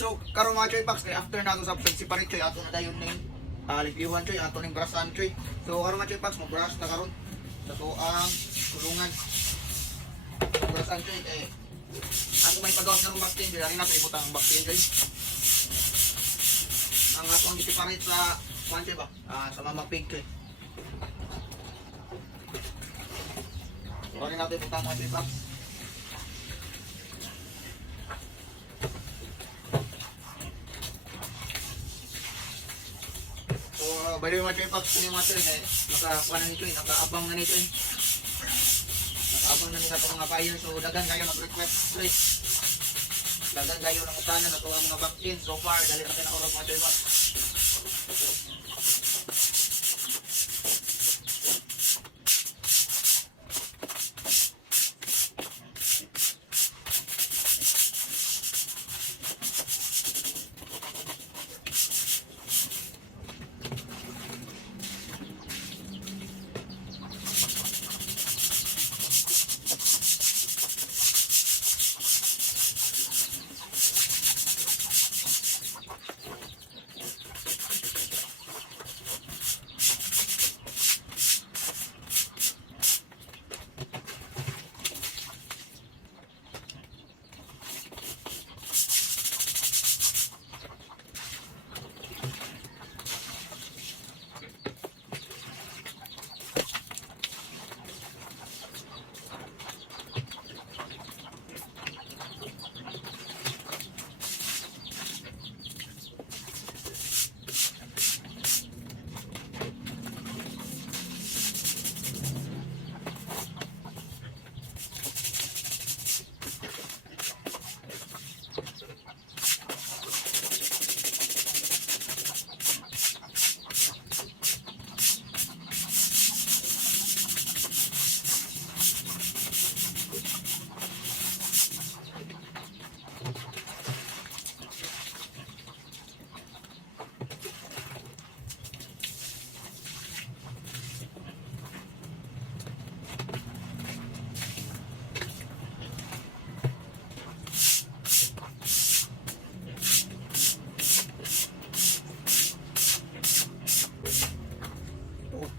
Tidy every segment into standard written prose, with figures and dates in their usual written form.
So, karon mga choy packs, kay after nato sa pag-separate choy, ato na dayon ning lipiwan choy, ato ning brasan choy. So, karon mga choy packs, mag-brush na karon sa to ang kulungan. Brasan choy, ato may pagawas ng backpin, bila rin nato ibutang ang backpin choy. Ang atong i-separate sa kuwan choy ba? Sa mamapig choy. So, rin nato ibutang mga choy packs. So, by the way mga choy packs, kung yung mga choy, nakakuha na nito nakaabang na nito nakaabang na nito itong mga buyer. So, dagan kayo mag-request choy. Dagan kayo ng utanan na ito ang mga back-in. So far, dali natin na oras mga choy packs.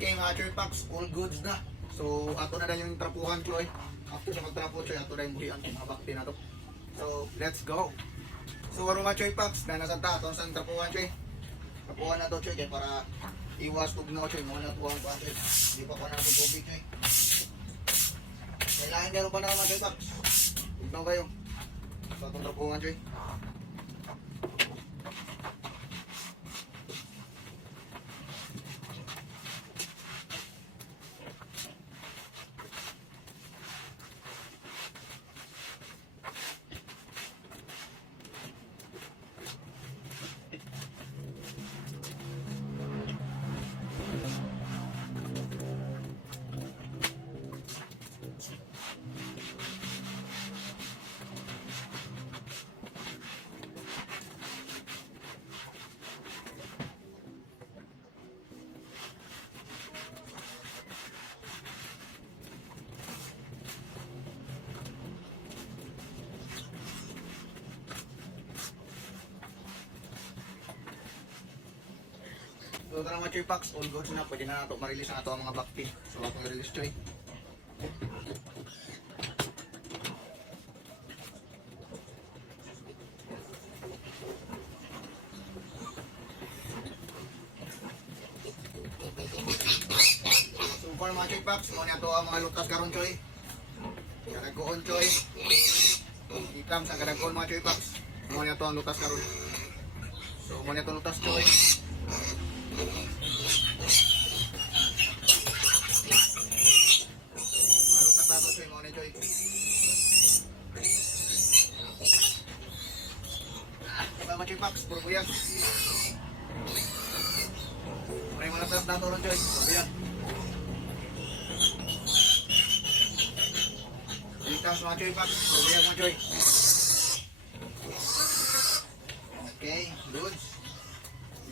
Okay mga choy packs, all goods na. So ato na yung trapuhan choy. After sa magtrapo choy, ato na yung buhian kung mabakti na to. So let's go. So karon mga choy packs, na nasanta ato sa trapuhan choy. Trapuhan na to choy kay para iwas tugnaw choy, mo na tuwang pa choy. Di pa na to tubig choy. Kailangan meron pa na mga choy packs. Tugnaw kayo. Sa atong trapuhan choy. So tara mga choy packs, all goods na, pwede na nato ma-release ang ato ang mga backpin. So atong release choy. So for mga choy packs, mo na ato ang mga lutas karon choy. Kanagkoon choy. Ikam sa kanagkoon mga choy packs. Mo na ato ang lutas karon. So mo na ato lutas choy. Mga choy packs, puro buyan. May mga sarap na ito ron choy, puro buyan. Dito sa mga choy packs, puro buyan mga choy. Okay, good.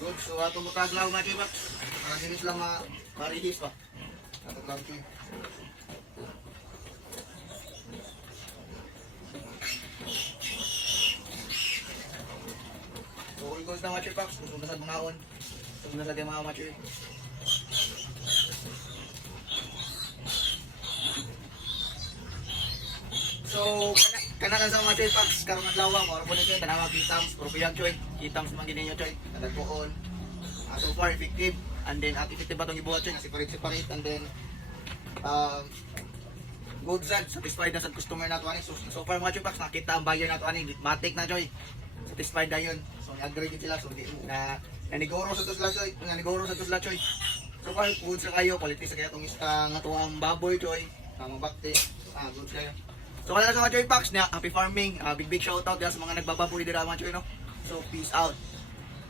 Good, so atong butaglaw mga choy packs. Para sinis lang marihis pa. Atong lang choy. goods na mga choy packs. Kusog na sa mga on. Kusog na sa di mga choy. So, kana sa mga choy packs, karong adlaw mo po nito tanawa kitams, propiyag choy, kitams man gid ninyo choy, kadagpoon. So far effective, and then at effective ba tong ibuhat choy, separate and then good sad, satisfied na sa customer nato ani. So far mga choy packs, nakita ang buyer nato ani, matik na choy. Satisfied na yun. So ni-agree gid sila, so di na naniguro sa tusla choy, choy. So far good sa kayo, quality sa kayo tong nga tuwang baboy choy, mga bakte, good kayo. So kaya sa mga choy packs na happy farming, big shout out sa mga nagbababoy dira mga choy no. So peace out.